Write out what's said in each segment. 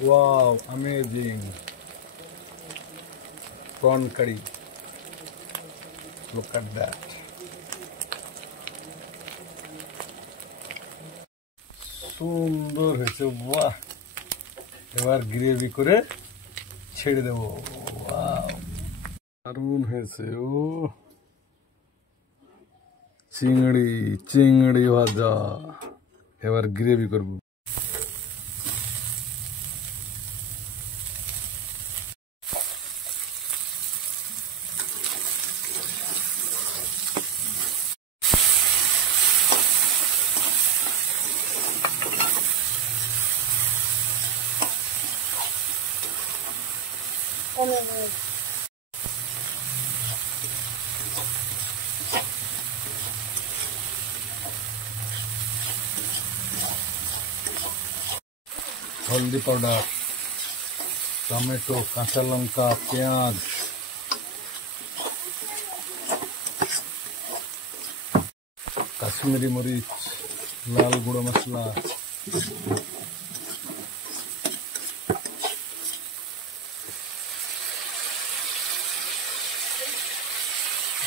Wow, amazing. Prawn curry. Look at that. সুন্দর হয়েছে, বাহ। এবার গ্রেভি করে ছেড়ে দেব। ওয়াও, দারুণ হয়েছে। ও চিংড়ি চিংড়ি ভাজা, এবার গ্রেভি করব। হলদি পাউডার, টমেটো, কাঁচা লঙ্কা, পেঁয়াজ, কাশ্মীরি মরিচ, লাল গুঁড়ো মশলা,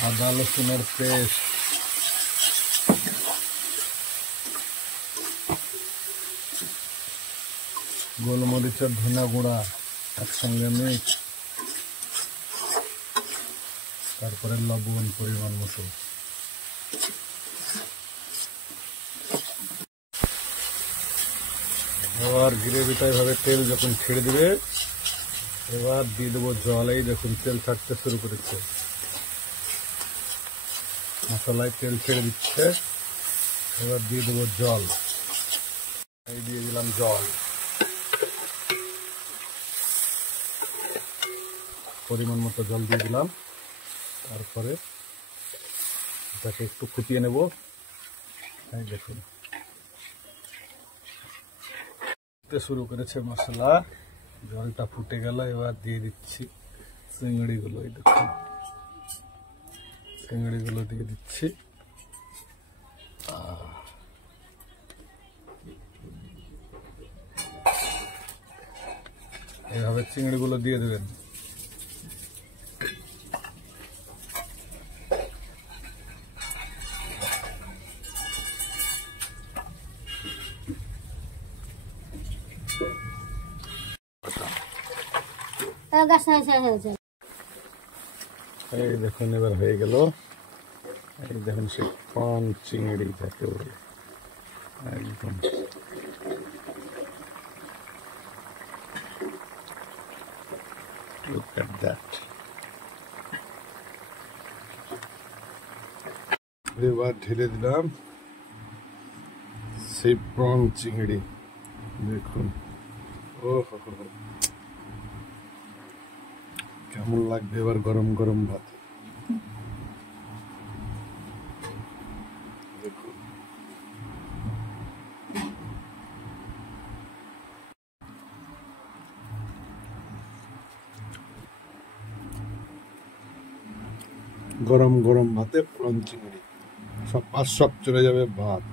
আদা রসুনের পেস্ট, গোলমরিচের ধনা গুঁড়া একসঙ্গে মিক্স, তারপরে লবণ পরিমাণ মতো। এবার গ্রেভিটা এভাবে তেল যখন ছেড়ে দিবে, এবার দিয়ে দেবো জল। এই দেখুন তেল ছাড়তে শুরু করেছে, মশলায় তেল ছেড়ে দিচ্ছে। এবার দিয়ে দেবো জল। এই দিয়ে দিলাম জল, পরিমাণ মতো জল দিয়ে দিলাম। তারপরে এটাকে একটু ফুটিয়ে নেব। এই দেখুন শুরু করেছে মশলা, জলটা ফুটে গেল। এবার দিয়ে দিচ্ছি চিংড়িগুলো। এই দেখুন চিংড়িগুলো দিয়ে দিচ্ছি। এভাবে চিংড়িগুলো দিয়ে দেবেন। এই দেখুন এবার হয়ে গেল। এই দেখুন সে প্রন চিংড়ি যাকে বলে, একদম look at that। এবার ঢেলে দিলাম সেই প্রন চিংড়ি। দেখুন ও কেমন লাগবে এবার গরম গরম ভাত। দেখুন গরম গরম ভাতে প্রন চিংড়ি, সব চলে যাবে ভাত।